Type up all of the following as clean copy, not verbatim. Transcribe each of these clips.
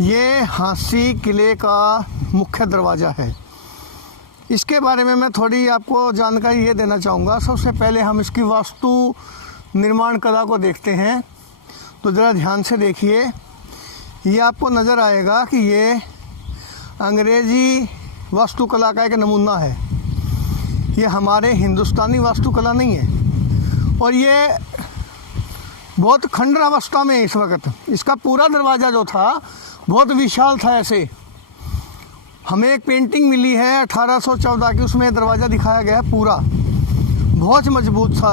ये हाँसी किले का मुख्य दरवाज़ा है। इसके बारे में मैं थोड़ी आपको जानकारी ये देना चाहूँगा। सबसे पहले हम इसकी वास्तु निर्माण कला को देखते हैं। तो ज़रा ध्यान से देखिए, ये आपको नज़र आएगा कि ये अंग्रेज़ी वास्तुकला का एक नमूना है। ये हमारे हिंदुस्तानी वास्तुकला नहीं है और ये बहुत खंडर अवस्था में है इस वक्त। इसका पूरा दरवाज़ा जो था बहुत विशाल था। ऐसे हमें एक पेंटिंग मिली है 1814 की, उसमें दरवाज़ा दिखाया गया है पूरा, बहुत मजबूत था।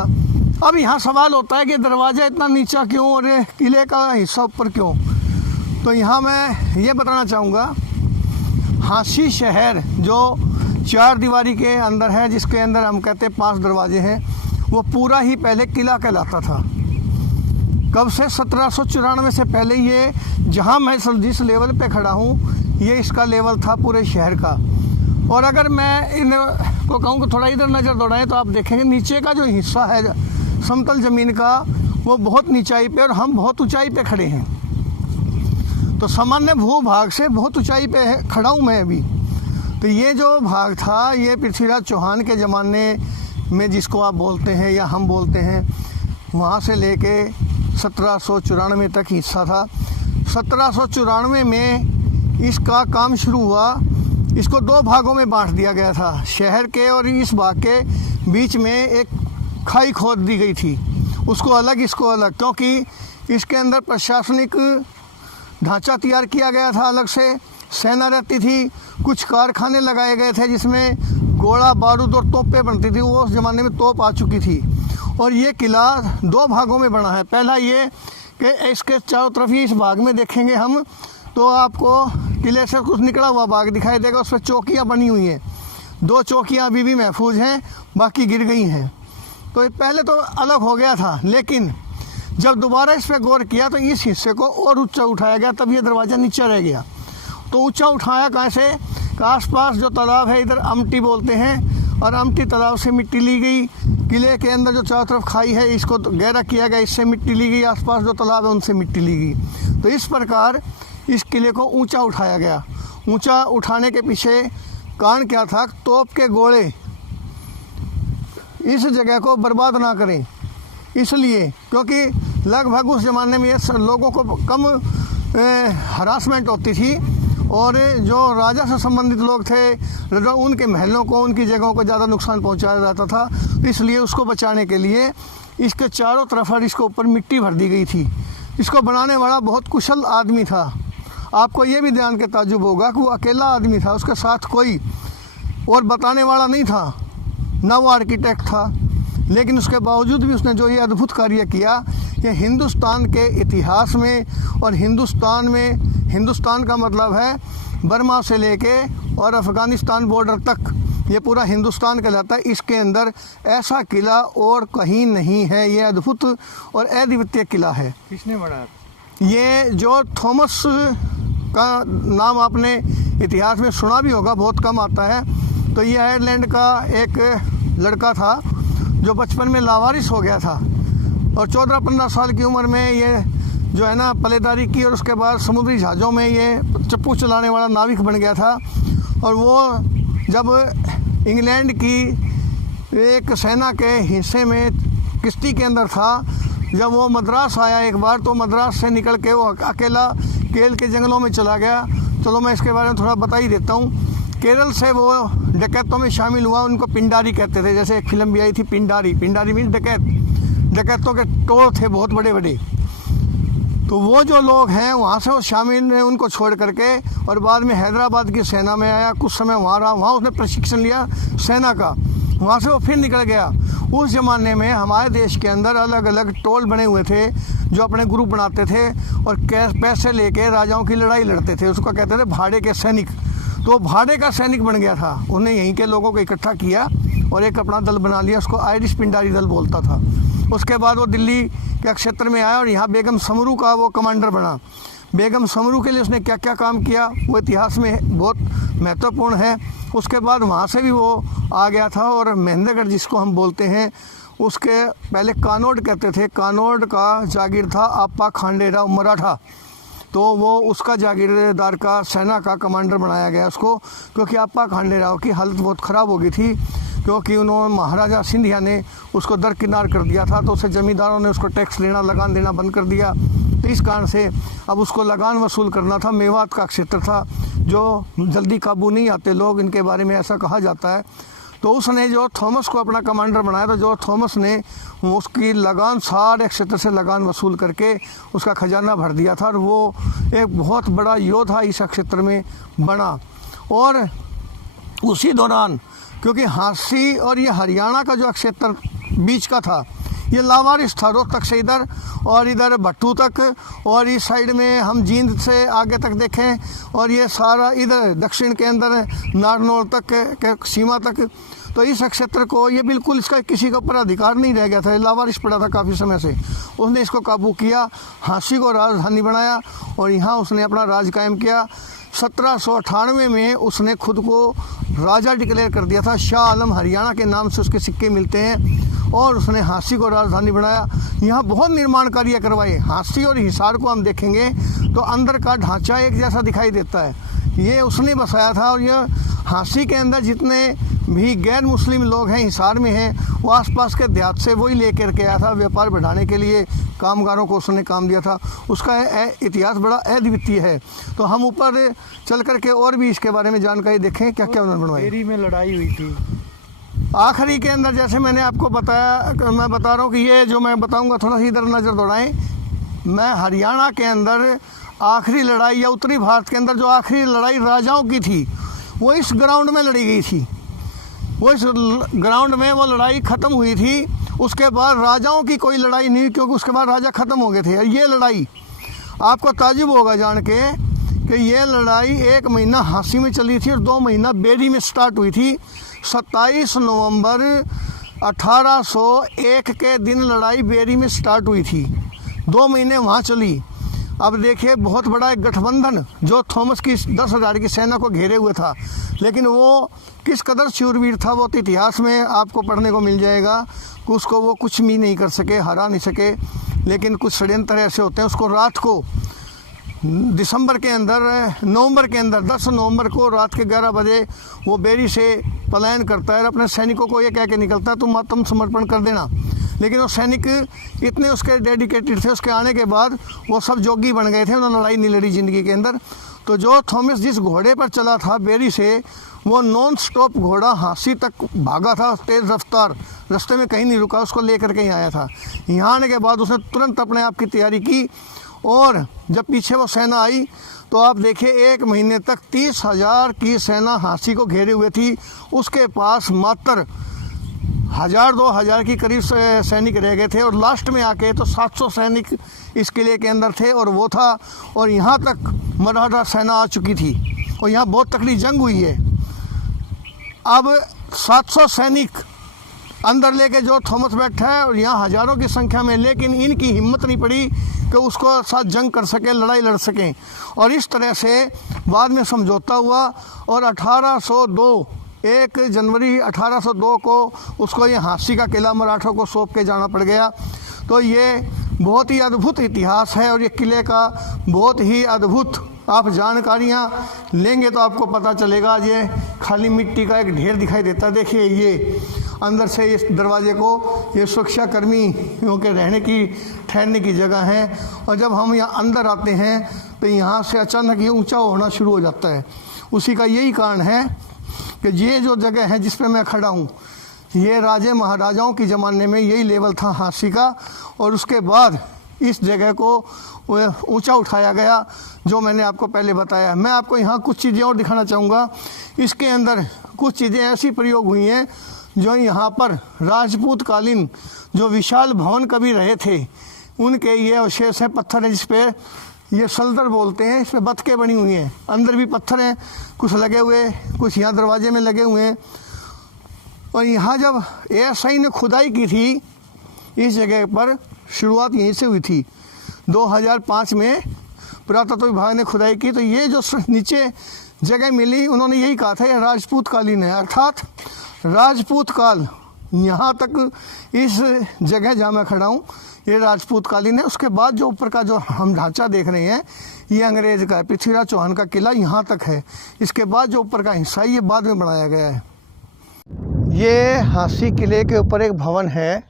अब यहाँ सवाल होता है कि दरवाज़ा इतना नीचा क्यों और किले का हिस्सा ऊपर क्यों। तो यहाँ मैं ये बताना चाहूँगा, हाँसी शहर जो 4 दीवारी के अंदर है, जिसके अंदर हम कहते हैं 5 दरवाजे हैं, वो पूरा ही पहले किला कहलाता था। कब से? 1794 से पहले ये, जहाँ मैं जिस लेवल पे खड़ा हूँ, ये इसका लेवल था पूरे शहर का। और अगर मैं इनको कहूँ कि थोड़ा इधर नज़र दौड़ाएं तो आप देखेंगे नीचे का जो हिस्सा है समतल ज़मीन का, वो बहुत नीचाई पे और हम बहुत ऊंचाई पे खड़े हैं। तो सामान्य भूभाग से बहुत ऊंचाई पे खड़ा हूँ मैं अभी। तो ये जो भाग था, ये पृथ्वीराज चौहान के ज़माने में, जिसको आप बोलते हैं या हम बोलते हैं, वहाँ से लेके 1794 तक हिस्सा था। 1794 में इसका काम शुरू हुआ। इसको 2 भागों में बांट दिया गया था। शहर के और इस भाग के बीच में एक खाई खोद दी गई थी, उसको अलग इसको अलग, क्योंकि इसके अंदर प्रशासनिक ढांचा तैयार किया गया था अलग से। सेना रहती थी, कुछ कारखाने लगाए गए थे जिसमें गोला बारूद और तोपें बनती थी। वो उस ज़माने में तोप आ चुकी थी। और ये किला 2 भागों में बना है। पहला ये कि इसके चारों तरफ ही, इस भाग में देखेंगे हम तो आपको किले से कुछ निकला हुआ भाग दिखाई देगा, उस पर चौकियाँ बनी हुई हैं। 2 चौकियाँ अभी भी महफूज हैं, बाकी गिर गई हैं। तो पहले तो अलग हो गया था, लेकिन जब दोबारा इस पर गौर किया तो इस हिस्से को और ऊंचा उठाया गया, तब ये दरवाज़ा नीचा रह गया। तो ऊंचा उठाया कैसे? आसपास जो तालाब है, इधर अमटी बोलते हैं, और अमटी तालाब से मिट्टी ली गई। किले के अंदर जो चारों तरफ खाई है, इसको गहरा किया गया, इससे मिट्टी ली गई। आसपास जो तालाब है उनसे मिट्टी ली गई। तो इस प्रकार इस किले को ऊंचा उठाया गया। ऊंचा उठाने के पीछे कारण क्या था? तोप के गोले इस जगह को बर्बाद ना करें, इसलिए, क्योंकि लगभग उस ज़माने में लोगों को कम हरासमेंट होती थी और जो राजा से संबंधित लोग थे, उनके महलों को, उनकी जगहों को ज़्यादा नुकसान पहुंचाया जाता था। इसलिए उसको बचाने के लिए इसके चारों तरफ और इसके ऊपर मिट्टी भर दी गई थी। इसको बनाने वाला बहुत कुशल आदमी था। आपको ये भी ध्यान के ताज्जुब होगा कि वो अकेला आदमी था, उसके साथ कोई और बताने वाला नहीं था, ना वो आर्किटेक्ट था। लेकिन उसके बावजूद भी उसने जो ये अद्भुत कार्य किया, ये हिंदुस्तान के इतिहास में, और हिंदुस्तान में, हिंदुस्तान का मतलब है बर्मा से लेके और अफ़गानिस्तान बॉर्डर तक, ये पूरा हिंदुस्तान कहलाता है। इसके अंदर ऐसा किला और कहीं नहीं है। ये अद्भुत और अद्वितीय किला है। किसने बनाया? ये जो थॉमस का नाम आपने इतिहास में सुना भी होगा, बहुत कम आता है। तो ये आयरलैंड का एक लड़का था जो बचपन में लावारिस हो गया था और 14-15 साल की उम्र में ये जो है ना पलेदारी की, और उसके बाद समुद्री जहाज़ों में ये चप्पू चलाने वाला नाविक बन गया था। और वो जब इंग्लैंड की एक सेना के हिस्से में किश्ती के अंदर था, जब वो मद्रास आया एक बार, तो मद्रास से निकल के वो अकेला केरल के जंगलों में चला गया। चलो मैं इसके बारे में थोड़ा बता ही देता हूँ। केरल से वो डकैतों में शामिल हुआ, उनको पिंडारी कहते थे। जैसे एक फिल्म भी आई थी पिंडारी, पिंडारी मीन डकैत, डकैतों के टोल थे बहुत बड़े बड़े। तो वो जो लोग हैं वहाँ से वो शामिल ने उनको छोड़ करके, और बाद में हैदराबाद की सेना में आया, कुछ समय वहाँ रहा, वहाँ उसने प्रशिक्षण लिया सेना का। वहाँ से वो फिर निकल गया। उस ज़माने में हमारे देश के अंदर अलग अलग टोल बने हुए थे जो अपने ग्रुप बनाते थे और पैसे लेके राजाओं की लड़ाई लड़ते थे। उसको कहते थे भाड़े के सैनिक। तो भाड़े का सैनिक बन गया था। उन्हें यहीं के लोगों को इकट्ठा किया और एक अपना दल बना लिया, उसको आयरिश पिंडारी दल बोलता था। उसके बाद वो दिल्ली के क्षेत्र में आया और यहाँ बेगम समरू का वो कमांडर बना। बेगम समरू के लिए उसने क्या क्या काम किया वो इतिहास में बहुत महत्वपूर्ण है। उसके बाद वहाँ से भी वो आ गया था और महेंद्रगढ़ जिसको हम बोलते हैं, उसके पहले कानोड कहते थे, कानोड का जागीर था आपा खांडेराव मराठा। तो वो उसका जागीरदार का सेना का कमांडर बनाया गया उसको, क्योंकि आपा खांडेराव की हालत बहुत ख़राब हो गई थी, क्योंकि उन्होंने महाराजा सिंधिया ने उसको दरकिनार कर दिया था। तो उसे ज़मींदारों ने उसको टैक्स देना, लगान देना बंद कर दिया। तो इस कारण से अब उसको लगान वसूल करना था। मेवात का क्षेत्र था जो जल्दी काबू नहीं आते लोग, इनके बारे में ऐसा कहा जाता है। तो उसने जो थॉमस को अपना कमांडर बनाया था, जो थॉमस ने उसकी लगान सारे क्षेत्र से लगान वसूल करके उसका खजाना भर दिया था, और वो एक बहुत बड़ा योद्धा इस क्षेत्र में बना। और उसी दौरान क्योंकि हांसी और ये हरियाणा का जो क्षेत्र बीच का था, ये लावारिस था, रोहतक से इधर और इधर भट्टू तक, और इस साइड में हम जींद से आगे तक देखें और ये सारा इधर दक्षिण के अंदर नारनौल तक के सीमा तक। तो इस क्षेत्र को ये बिल्कुल इसका किसी के ऊपर अधिकार नहीं रह गया था, लावारिस पड़ा था काफ़ी समय से। उसने इसको काबू किया, हांसी को राजधानी बनाया और यहाँ उसने अपना राज कायम किया। 1798 में उसने खुद को राजा डिक्लेयर कर दिया था। शाह आलम हरियाणा के नाम से उसके सिक्के मिलते हैं, और उसने हांसी को राजधानी बनाया। यहाँ बहुत निर्माण कार्य करवाए। हांसी और हिसार को हम देखेंगे तो अंदर का ढांचा एक जैसा दिखाई देता है, ये उसने बसाया था। और यह हांसी के अंदर जितने भी गैर मुस्लिम लोग हैं हिसार में हैं, वो आसपास के देहात से वही लेकर के आया था। व्यापार बढ़ाने के लिए कामगारों को उसने काम दिया था। उसका इतिहास बड़ा अद्वितीय है। तो हम ऊपर चल करके और भी इसके बारे में जानकारी देखें क्या क्या उन्होंने बनवाई। बेरी में लड़ाई हुई थी आखिरी के अंदर, जैसे मैंने आपको बताया, मैं बता रहा हूँ कि ये जो मैं बताऊँगा थोड़ा सा इधर नज़र दौड़ाएँ। मैं हरियाणा के अंदर आखिरी लड़ाई या उत्तरी भारत के अंदर जो आखिरी लड़ाई राजाओं की थी, वो इस ग्राउंड में लड़ी गई थी। वो इस ग्राउंड में वो लड़ाई ख़त्म हुई थी। उसके बाद राजाओं की कोई लड़ाई नहीं, क्योंकि उसके बाद राजा ख़त्म हो गए थे। ये लड़ाई आपको ताजुब होगा जान के कि ये लड़ाई 1 महीना हांसी में चली थी और 2 महीना बेरी में स्टार्ट हुई थी। 27 नवंबर 1801 के दिन लड़ाई बेरी में स्टार्ट हुई थी, 2 महीने वहाँ चली। अब देखिए बहुत बड़ा एक गठबंधन जो थॉमस की 10,000 की सेना को घेरे हुए था, लेकिन वो किस कदर शूरवीर था वो तो इतिहास में आपको पढ़ने को मिल जाएगा कि उसको वो कुछ भी नहीं कर सके, हरा नहीं सके। लेकिन कुछ षड्यंत्र ऐसे होते हैं। उसको रात को नवंबर के अंदर 10 नवंबर को रात के 11 बजे वो बेरी से पलायन करता है और अपने सैनिकों को ये कह के निकलता है तुम आत्मसमर्पण कर देना। लेकिन वो सैनिक इतने उसके डेडिकेटेड थे, उसके आने के बाद वो सब जोगी बन गए थे, उन्होंने लड़ाई नहीं लड़ी ज़िंदगी के अंदर। तो जो थॉमस जिस घोड़े पर चला था बेरी से, वो नॉन स्टॉप घोड़ा हांसी तक भागा था, तेज़ रफ्तार, रास्ते में कहीं नहीं रुका, उसको लेकर के ही आया था। यहाँ आने के बाद उसने तुरंत अपने आप की तैयारी की, और जब पीछे वो सेना आई तो आप देखिए 1 महीने तक 30,000 की सेना हांसी को घेरे हुए थी। उसके पास मात्र 1,000-2,000 की करीब सैनिक रह गए थे, और लास्ट में आके तो 700 सैनिक इस किले के अंदर थे और वो था। और यहाँ तक मराठा सेना आ चुकी थी और यहाँ बहुत तकड़ी जंग हुई है। अब 700 सैनिक अंदर लेके जो थॉमस बैठा है और यहाँ हज़ारों की संख्या में, लेकिन इनकी हिम्मत नहीं पड़ी कि उसको साथ जंग कर सके, लड़ाई लड़ सकें। और इस तरह से बाद में समझौता हुआ और 1 जनवरी 1802 को उसको ये हांसी का किला मराठों को सौंप के जाना पड़ गया। तो ये बहुत ही अद्भुत इतिहास है और ये किले का बहुत ही अद्भुत आप जानकारियाँ लेंगे तो आपको पता चलेगा। ये खाली मिट्टी का एक ढेर दिखाई देता है। देखिए ये अंदर से इस दरवाजे को ये सुरक्षा कर्मियों के रहने की, ठहरने की जगह है। और जब हम यहाँ अंदर आते हैं तो यहाँ से अचानक ये ऊंचा होना शुरू हो जाता है। उसी का यही कारण है कि ये जो जगह है जिस पे मैं खड़ा हूँ, ये राजे महाराजाओं के ज़माने में यही लेवल था हांसी का, और उसके बाद इस जगह को ऊंचा उठाया गया जो मैंने आपको पहले बताया। मैं आपको यहाँ कुछ चीज़ें और दिखाना चाहूँगा। इसके अंदर कुछ चीज़ें ऐसी प्रयोग हुई हैं जो यहाँ पर राजपूत कालीन जो विशाल भवन कभी रहे थे उनके ये अवशेष हैं। पत्थर है जिस पे ये सल्दर बोलते हैं, इसमें बतखें बनी हुई हैं। अंदर भी पत्थर हैं कुछ लगे हुए, कुछ यहाँ दरवाजे में लगे हुए हैं। और यहाँ जब एएसआई ने खुदाई की थी इस जगह पर, शुरुआत यहीं से हुई थी। 2005 में पुरातत्व विभाग ने खुदाई की तो ये जो नीचे जगह मिली, उन्होंने यही कहा था ये राजपूत कालीन है, अर्थात राजपूत काल यहाँ तक इस जगह जहाँ मैं खड़ा हूँ ये राजपूत कालीन है। उसके बाद जो ऊपर का जो हम ढांचा देख रहे हैं ये अंग्रेज़ का है, पृथ्वीराज चौहान का किला यहाँ तक है। इसके बाद जो ऊपर का हिस्सा है ये बाद में बनाया गया है। ये हांसी किले के ऊपर एक भवन है,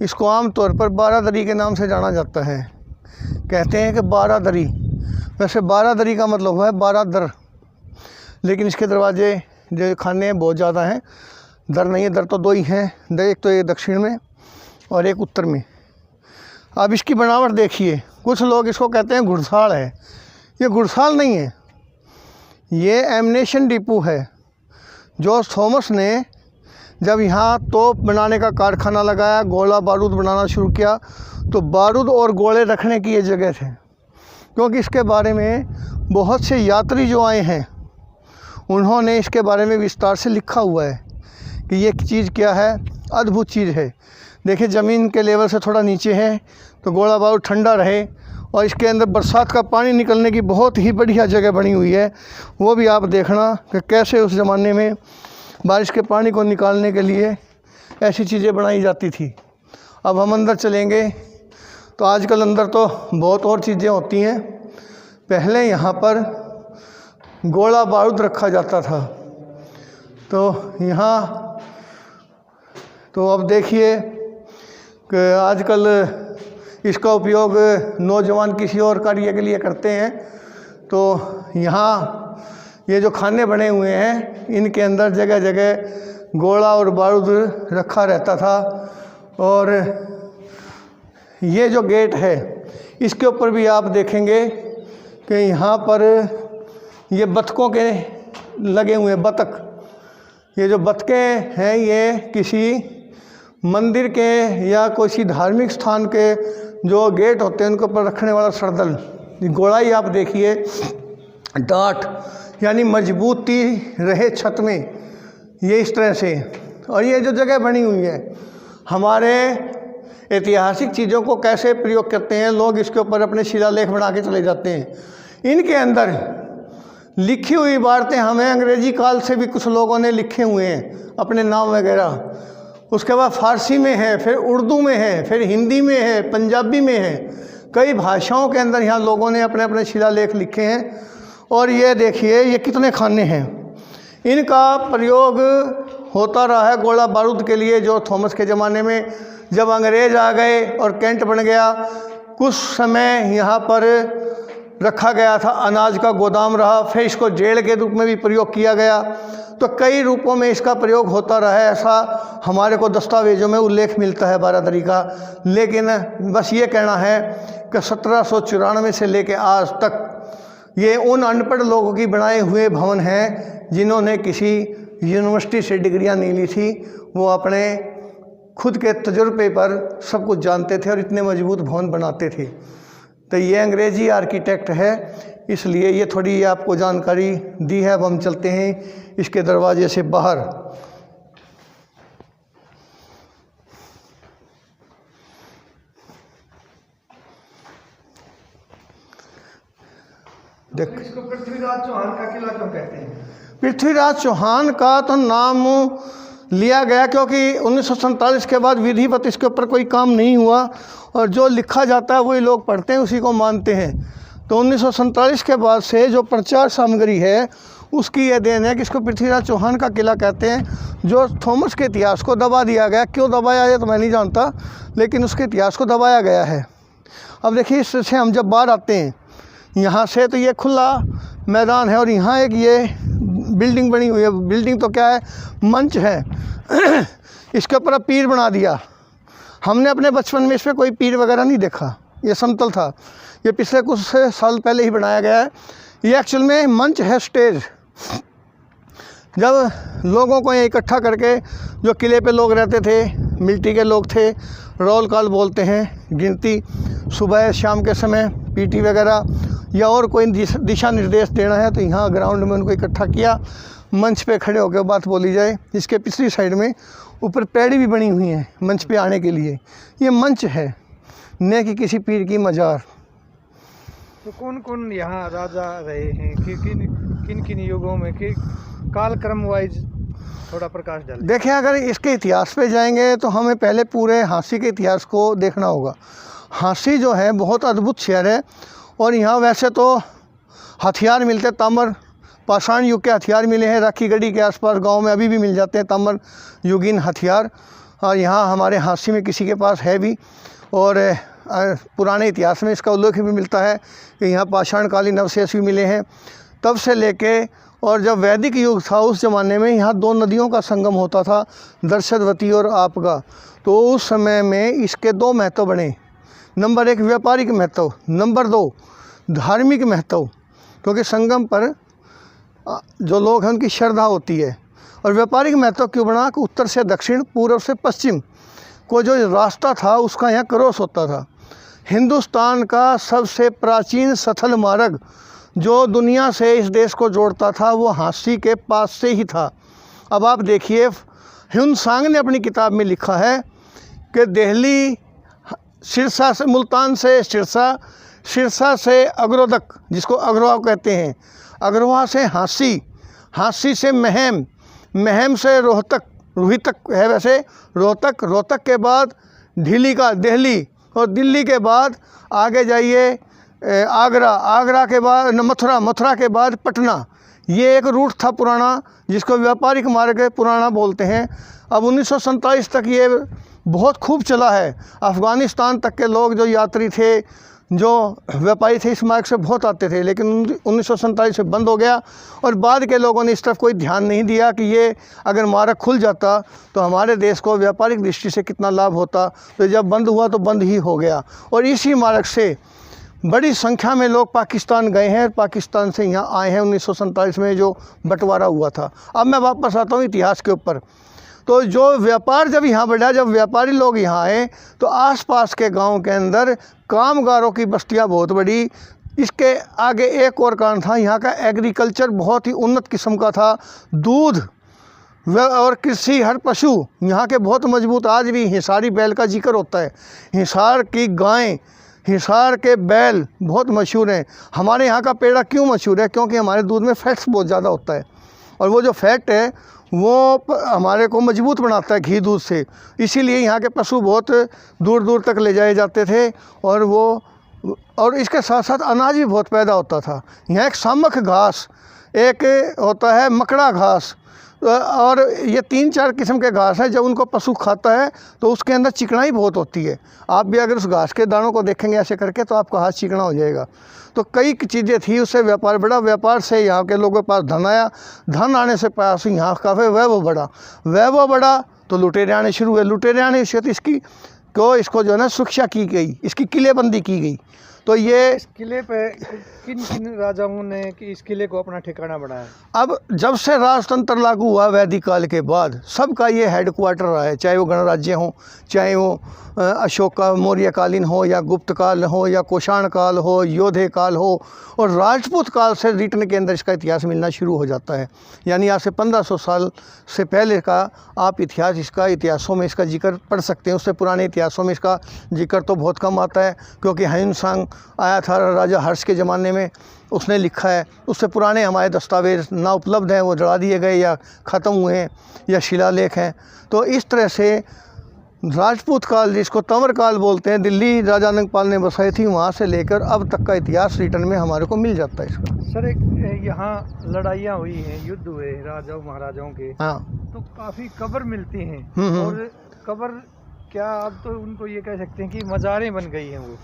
इसको आमतौर पर बारादरी के नाम से जाना जाता है। कहते हैं कि बारादरी, वैसे बारादरी का मतलब है 12 दर, लेकिन इसके दरवाजे जो खाने हैं बहुत ज़्यादा हैं। दर नहीं है, दर तो 2 ही हैं, एक तो ये दक्षिण में और एक उत्तर में। अब इसकी बनावट देखिए, कुछ लोग इसको कहते हैं घुड़साल है, ये घुड़साल नहीं है, ये एमनेशन डिपो है। जॉर्ज थॉमस ने जब यहाँ तोप बनाने का कारखाना लगाया, गोला बारूद बनाना शुरू किया, तो बारूद और गोले रखने की ये जगह थे। क्योंकि इसके बारे में बहुत से यात्री जो आए हैं उन्होंने इसके बारे में विस्तार से लिखा हुआ है कि ये चीज़ क्या है, अद्भुत चीज़ है। देखिए ज़मीन के लेवल से थोड़ा नीचे है तो गोला बारूद ठंडा रहे, और इसके अंदर बरसात का पानी निकलने की बहुत ही बढ़िया जगह बनी हुई है। वो भी आप देखना कि कैसे उस ज़माने में बारिश के पानी को निकालने के लिए ऐसी चीज़ें बनाई जाती थी। अब हम अंदर चलेंगे तो आजकल अंदर तो बहुत और चीज़ें होती हैं। पहले यहाँ पर गोला बारूद रखा जाता था, तो यहाँ तो अब देखिए कि आजकल इसका उपयोग नौजवान किसी और कार्य के लिए करते हैं। तो यहाँ ये जो खाने बने हुए हैं इनके अंदर जगह जगह गोला और बारूद रखा रहता था। और ये जो गेट है इसके ऊपर भी आप देखेंगे कि यहाँ पर ये बतखों के लगे हुए हैं, बतख। ये जो बतखें हैं ये किसी मंदिर के या किसी धार्मिक स्थान के जो गेट होते हैं उनके ऊपर रखने वाला सरदल। गोलाई आप देखिए, डाट यानी मजबूती रहे छत में, ये इस तरह से। और ये जो जगह बनी हुई है, हमारे ऐतिहासिक चीज़ों को कैसे प्रयोग करते हैं लोग, इसके ऊपर अपने शिलालेख बना के चले जाते हैं। इनके अंदर लिखी हुई इबारतें हमें अंग्रेजी काल से भी कुछ लोगों ने लिखे हुए हैं अपने नाम वगैरह। उसके बाद फ़ारसी में है, फिर उर्दू में है, फिर हिंदी में है, पंजाबी में है। कई भाषाओं के अंदर यहाँ लोगों ने अपने अपने शिलालेख लिखे हैं। और ये देखिए ये कितने खाने हैं, इनका प्रयोग होता रहा है गोला बारूद के लिए। जो थॉमस के ज़माने में जब अंग्रेज़ आ गए और कैंट बन गया, कुछ समय यहाँ पर रखा गया था, अनाज का गोदाम रहा, फिर इसको जेल के रूप में भी प्रयोग किया गया। तो कई रूपों में इसका प्रयोग होता रहा है, ऐसा हमारे को दस्तावेज़ों में उल्लेख मिलता है बारादरी का। लेकिन बस ये कहना है कि 1794 से लेकर आज तक ये उन अनपढ़ लोगों की बनाए हुए भवन हैं जिन्होंने किसी यूनिवर्सिटी से डिग्रियां नहीं ली थी। वो अपने खुद के तजुर्बे पर सब कुछ जानते थे और इतने मजबूत भवन बनाते थे। तो ये अंग्रेज़ी आर्किटेक्ट है, इसलिए ये थोड़ी आपको जानकारी दी है। अब हम चलते हैं इसके दरवाजे से बाहर। देख, इसको पृथ्वीराज चौहान का किला क्यों कहते हैं? पृथ्वीराज चौहान का तो नाम लिया गया क्योंकि 1947 के बाद विधिवत इसके ऊपर कोई काम नहीं हुआ, और जो लिखा जाता है वही लोग पढ़ते हैं, उसी को मानते हैं। तो 1947 के बाद से जो प्रचार सामग्री है उसकी यह देन है कि इसको पृथ्वीराज चौहान का किला कहते हैं। जो थॉमस के इतिहास को दबा दिया गया, क्यों दबाया है तो मैं नहीं जानता, लेकिन उसके इतिहास को दबाया गया है। अब देखिए इससे हम जब बाहर आते हैं यहाँ से, तो ये खुला मैदान है और यहाँ एक ये बिल्डिंग बनी हुई है। बिल्डिंग तो क्या है, मंच है। इसके ऊपर अब पीर बना दिया। हमने अपने बचपन में इस पर कोई पीर वगैरह नहीं देखा, ये समतल था। ये पिछले कुछ साल पहले ही बनाया गया है। ये एक्चुअल में मंच है, स्टेज। जब लोगों को ये इकट्ठा करके, जो किले पे लोग रहते थे, मिलिट्री के लोग थे, रोल कॉल बोलते हैं, गिनती सुबह शाम के समय पीटी वगैरह या और कोई दिशा निर्देश देना है तो यहाँ ग्राउंड में उनको इकट्ठा किया, मंच पे खड़े होकर बात बोली जाए। इसके पिछली साइड में ऊपर पैड़ी भी बनी हुई है मंच पे आने के लिए। ये मंच है, न कि किसी पीर की मजार। तो कौन कौन यहाँ राजा रहे हैं, किन किन युगों में, कि कालक्रम वाइज? थोड़ा प्रकाश डालें। देखें, अगर इसके इतिहास पे जाएंगे तो हमें पहले पूरे हांसी के इतिहास को देखना होगा। हांसी जो है बहुत अद्भुत शहर है और यहाँ वैसे तो हथियार मिलते, ताम्र पाषाण युग के हथियार मिले हैं। राखी गढ़ी के आसपास गांव में अभी भी मिल जाते हैं ताम्र युगीन हथियार, और यहाँ हमारे हांसी में किसी के पास है भी। और पुराने इतिहास में इसका उल्लेख भी मिलता है कि यहाँ पाषाणकालीन अवशेष भी मिले हैं। तब से लेके और जब वैदिक युग था उस ज़माने में यहाँ दो नदियों का संगम होता था, दर्शनवती और आपका। तो उस समय में इसके दो महत्व बने। नंबर 1 व्यापारिक महत्व, नंबर 2 धार्मिक महत्व, क्योंकि संगम पर जो लोग हैं उनकी श्रद्धा होती है। और व्यापारिक महत्व क्यों बना कि उत्तर से दक्षिण, पूर्व से पश्चिम को जो रास्ता था उसका यहाँ क्रॉस होता था। हिंदुस्तान का सबसे प्राचीन स्थल मार्ग जो दुनिया से इस देश को जोड़ता था वो हांसी के पास से ही था। अब आप देखिए, ह्युन सांग ने अपनी किताब में लिखा है कि दिल्ली सिरसा से, मुल्तान से सिरसा, सिरसा से अग्रोदक जिसको अग्रवाह कहते हैं, अग्रवाह से हांसी, हांसी से महम, महम से रोहतक, रोहितक है वैसे रोहतक, रोहतक के बाद दिल्ली का दिल्ली, और दिल्ली के बाद आगे जाइए आगरा, आगरा के बाद मथुरा, मथुरा के बाद पटना। ये एक रूट था पुराना जिसको व्यापारिक मार्ग पुराना बोलते हैं। अब 1947 तक ये बहुत खूब चला है। अफ़गानिस्तान तक के लोग जो यात्री थे, जो व्यापारी थे, इस मार्ग से बहुत आते थे, लेकिन 1947 से बंद हो गया। और बाद के लोगों ने इस तरफ कोई ध्यान नहीं दिया कि ये अगर मार्ग खुल जाता तो हमारे देश को व्यापारिक दृष्टि से कितना लाभ होता। तो जब बंद हुआ तो बंद ही हो गया। और इसी मार्ग से बड़ी संख्या में लोग पाकिस्तान गए हैं, पाकिस्तान से यहाँ आए हैं 1947 में जो बंटवारा हुआ था। अब मैं वापस आता हूँ इतिहास के ऊपर। तो जो व्यापार जब यहाँ बढ़ा, जब व्यापारी लोग यहाँ आए तो आसपास के गांव के अंदर कामगारों की बस्तियाँ बहुत बड़ी। इसके आगे एक और कारण था, यहाँ का एग्रीकल्चर बहुत ही उन्नत किस्म का था। दूध और कृषि, हर पशु यहाँ के बहुत मजबूत। आज भी हिसारी बैल का जिक्र होता है। हिसार की गायें, हिसार के बैल बहुत मशहूर हैं। हमारे यहाँ का पेड़ा क्यों मशहूर है? क्योंकि हमारे दूध में फैट्स बहुत ज़्यादा होता है, और वो जो फैट है वो हमारे को मजबूत बनाता है घी दूध से। इसीलिए यहाँ के पशु बहुत दूर दूर तक ले जाए जाते थे। और इसके साथ साथ अनाज भी बहुत पैदा होता था। यहाँ एक सामक घास, एक होता है मकड़ा घास, और ये 3-4 किस्म के घास हैं। जब उनको पशु खाता है तो उसके अंदर चिकनाई बहुत होती है। आप भी अगर उस घास के दानों को देखेंगे ऐसे करके तो आपका हाथ चिकना हो जाएगा। तो कई चीज़ें थी, उससे व्यापार बढ़ा। व्यापार से यहाँ के लोगों के पास धन आया। धन आने से पास यहाँ काफ़ी वैभव बढ़ा। वैभव बढ़ा तो लुटेरे आने शुरू हुए। लुटेरे आने से तो इसको जो है ना सुरक्षा की गई, इसकी किलेबंदी की गई। तो ये इस किले पे किन किन राजाओं ने कि इस किले को अपना ठिकाना बनाया? अब जब से राजतंत्र लागू हुआ वैदिक काल के बाद, सबका ये हेडक्वार्टर रहा है। चाहे वो गणराज्य हो, चाहे वो अशोक का मौर्य कालीन हो, या गुप्त काल हो, या कुषाण काल हो, योधे काल हो, और राजपूत काल से रिटर्न के अंदर इसका इतिहास मिलना शुरू हो जाता है। यानी आज से 1500 साल से पहले का आप इतिहास, इसका इतिहासों में इसका जिक्र पढ़ सकते हैं। उससे पुराने इतिहासों में इसका जिक्र तो बहुत कम आता है, क्योंकि ह्युन सांग आया था राजा हर्ष के ज़माने में, उसने लिखा है। उससे पुराने हमारे दस्तावेज ना उपलब्ध हैं, वो जला दिए गए या ख़त्म हुए हैं, या शिलालेख हैं। तो इस तरह से राजपूत काल, जिसको तंवर काल बोलते हैं, दिल्ली राजा नंगपाल ने बसाई थी, वहाँ से लेकर अब तक का इतिहास रिटर्न में हमारे को मिल जाता है इसका। सर, एक यहाँ लड़ाइयाँ हुई हैं, युद्ध हुए राजाओं महाराजाओं के, हाँ, तो काफ़ी कब्र मिलती हैं। और कब्र क्या, अब तो उनको ये कह सकते हैं कि मज़ारें बन गई हैं वो।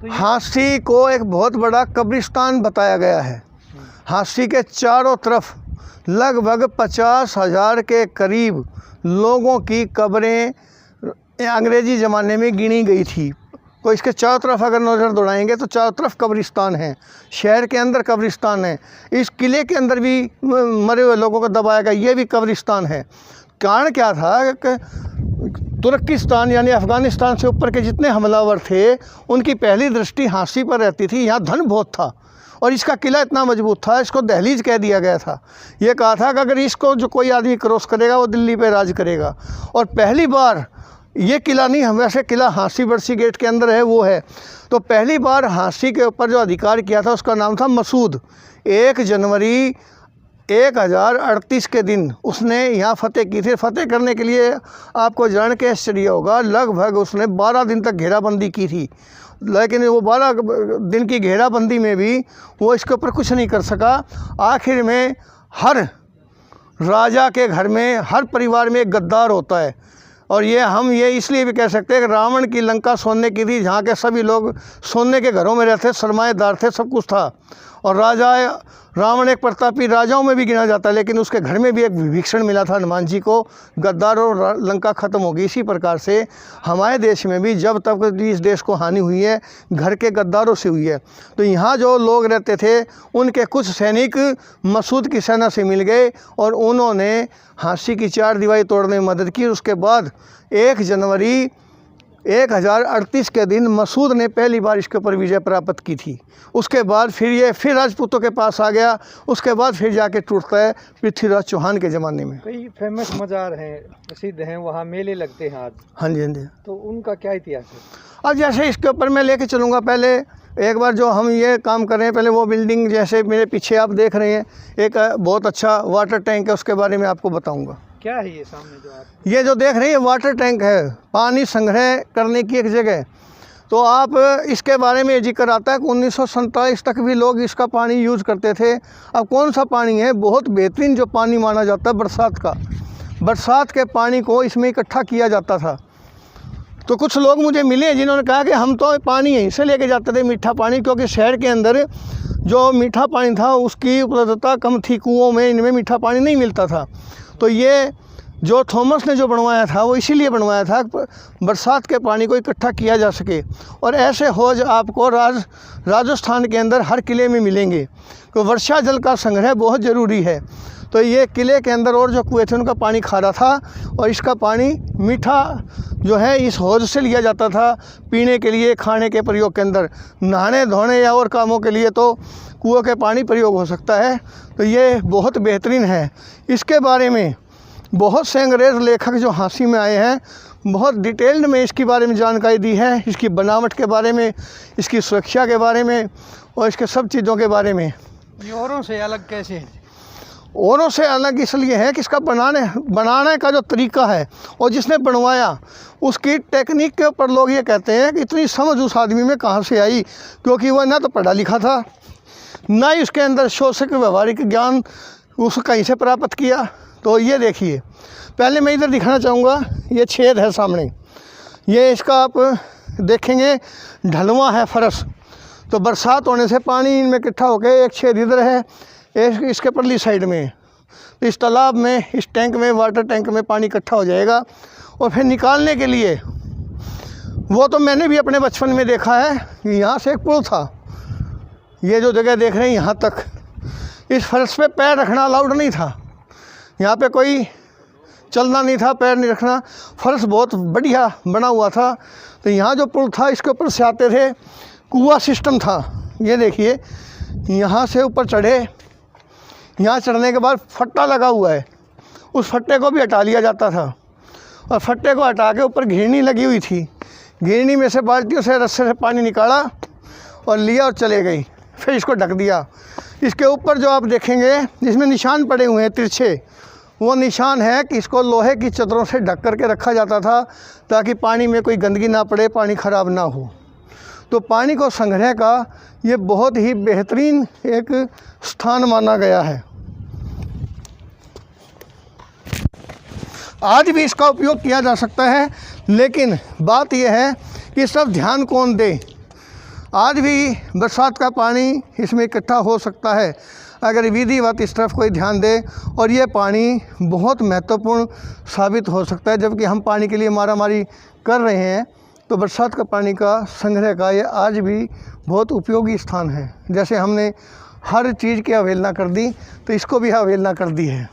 तो हांसी को एक बहुत बड़ा कब्रिस्तान बताया गया है। हांसी के चारों तरफ लगभग 50,000 के करीब लोगों की कब्रें अंग्रेज़ी ज़माने में गिनी गई थी। तो इसके चारों तरफ अगर नज़र दौड़ाएंगे तो चारों तरफ कब्रिस्तान है। शहर के अंदर कब्रिस्तान है। इस किले के अंदर भी मरे हुए लोगों को दबाया गया, ये भी कब्रिस्तान है। कारण क्या था कि तुर्किस्तान यानी अफ़गानिस्तान से ऊपर के जितने हमलावर थे उनकी पहली दृष्टि हांसी पर रहती थी। यहाँ धन बहुत था और इसका किला इतना मजबूत था, इसको दहलीज कह दिया गया था। ये कहा था कि अगर इसको जो कोई आदमी क्रॉस करेगा वो दिल्ली पे राज करेगा। और पहली बार ये किला नहीं, हम वैसे किला हांसी बरसी गेट के अंदर है वो है। तो पहली बार हांसी के ऊपर जो अधिकार किया था उसका नाम था मसूद। 1 जनवरी 1038 के दिन उसने यहाँ फतेह की थी। फतेह करने के लिए आपको जान के आश्चर्य होगा, लगभग उसने 12 दिन तक घेराबंदी की थी, लेकिन वो 12 दिन की घेराबंदी में भी वो इसके ऊपर कुछ नहीं कर सका। आखिर में हर राजा के घर में, हर परिवार में एक गद्दार होता है, और हम ये इसलिए भी कह सकते हैं कि रावण की लंका सोने की थी, जहाँ के सभी लोग सोने के घरों में रहते, सरमाएदार थे, सब कुछ था। और रावण एक प्रतापी राजाओं में भी गिना जाता है, लेकिन उसके घर में भी एक विभीषण मिला था हनुमान जी को, गद्दार, और लंका ख़त्म हो गई। इसी प्रकार से हमारे देश में भी जब तक इस देश को हानि हुई है, घर के गद्दारों से हुई है। तो यहाँ जो लोग रहते थे, उनके कुछ सैनिक मसूद की सेना से मिल गए और उन्होंने झांसी की 4 दीवारी तोड़ने में मदद की। उसके बाद 1 जनवरी 1038 के दिन मसूद ने पहली बार इसके ऊपर विजय प्राप्त की थी। उसके बाद फिर राजपूतों के पास आ गया। उसके बाद फिर जाके टूटता है पृथ्वीराज चौहान के ज़माने में। कई फेमस मज़ार हैं, प्रसिद्ध हैं, वहाँ मेले लगते हैं आज। हाँ जी, हाँ जी। तो उनका क्या इतिहास है? अब जैसे इसके ऊपर मैं लेके चलूँगा, पहले एक बार जो हम ये काम कर रहे हैं, पहले वो बिल्डिंग जैसे मेरे पीछे आप देख रहे हैं, एक बहुत अच्छा वाटर टैंक है, उसके बारे में आपको बताऊँगा। क्या है ये सामने जो आप ये जो देख रहे हैं, वाटर टैंक है, पानी संग्रह करने की एक जगह। तो आप इसके बारे में जिक्र आता है कि 1947 तक भी लोग इसका पानी यूज़ करते थे। अब कौन सा पानी है? बहुत बेहतरीन जो पानी माना जाता है बरसात का। बरसात के पानी को इसमें इकट्ठा किया जाता था। तो कुछ लोग मुझे मिले जिन्होंने कहा कि हम तो पानी यहीं से लेके जाते थे, मीठा पानी, क्योंकि शहर के अंदर जो मीठा पानी था उसकी उपलब्धता कम थी, कुओं में इनमें मीठा पानी नहीं मिलता था। तो ये जो थॉमस ने जो बनवाया था, वो इसीलिए बनवाया था बरसात के पानी को इकट्ठा किया जा सके। और ऐसे हौज आपको राजस्थान के अंदर हर किले में मिलेंगे, तो वर्षा जल का संग्रह बहुत ज़रूरी है। तो ये किले के अंदर और जो कुएँ थे उनका पानी खारा था, और इसका पानी मीठा जो है इस हौज से लिया जाता था पीने के लिए, खाने के प्रयोग के अंदर। नहाने धोने या और कामों के लिए तो कुओं के पानी प्रयोग हो सकता है। तो ये बहुत बेहतरीन है। इसके बारे में बहुत से अंग्रेज़ लेखक जो झांसी में आए हैं, बहुत डिटेल्ड में इसके बारे में जानकारी दी है, इसकी बनावट के बारे में, इसकी सुरक्षा के बारे में, और इसके सब चीज़ों के बारे में। ये औरों से अलग कैसे है? औरों से अलग इसलिए है कि इसका बनाने का जो तरीका है और जिसने बनवाया उसकी टेक्निक के ऊपर लोग ये कहते हैं कि इतनी समझ उस आदमी में कहाँ से आई, क्योंकि वह ना तो पढ़ा लिखा था, ना ही उसके अंदर शोषक व्यवहारिक ज्ञान उसको कहीं से प्राप्त किया। तो ये देखिए, पहले मैं इधर दिखाना चाहूँगा, ये छेद है सामने, ये इसका आप देखेंगे ढलवा है फर्श। तो बरसात होने से पानी इनमें इकट्ठा होकर एक छेद इधर है, एक इसके परली साइड में। तो इस तालाब में, इस टैंक में, वाटर टैंक में पानी इकट्ठा हो जाएगा, और फिर निकालने के लिए वो तो मैंने भी अपने बचपन में देखा है कि यहाँ से एक पुल था, ये जो जगह देख रहे हैं यहाँ तक, इस फर्श पे पैर रखना अलाउड नहीं था, यहाँ पे कोई चलना नहीं था, पैर नहीं रखना। फर्श बहुत बढ़िया बना हुआ था। तो यहाँ जो पुल था इसके ऊपर से आते थे, कुआं सिस्टम था। ये देखिए, यहाँ से ऊपर चढ़े, यहाँ चढ़ने के बाद फट्टा लगा हुआ है, उस फट्टे को भी हटा लिया जाता था, और फट्टे को हटा के ऊपर घिरनी लगी हुई थी, घिरनी में से बाल्टियों से रस्से से पानी निकाला और लिया और चले गई, फिर इसको ढक दिया। इसके ऊपर जो आप देखेंगे इसमें निशान पड़े हुए हैं तिरछे, वो निशान है कि इसको लोहे की चदरों से ढक करके रखा जाता था ताकि पानी में कोई गंदगी ना पड़े, पानी ख़राब ना हो। तो पानी को संग्रह का ये बहुत ही बेहतरीन एक स्थान माना गया है। आज भी इसका उपयोग किया जा सकता है, लेकिन बात यह है कि सब ध्यान कौन दे। आज भी बरसात का पानी इसमें इकट्ठा हो सकता है अगर विधिवत इस तरफ कोई ध्यान दे, और ये पानी बहुत महत्वपूर्ण साबित हो सकता है। जबकि हम पानी के लिए मारामारी कर रहे हैं, तो बरसात का पानी का संग्रह का ये आज भी बहुत उपयोगी स्थान है। जैसे हमने हर चीज़ की अवहेलना कर दी, तो इसको भी अवहेलना कर दी है।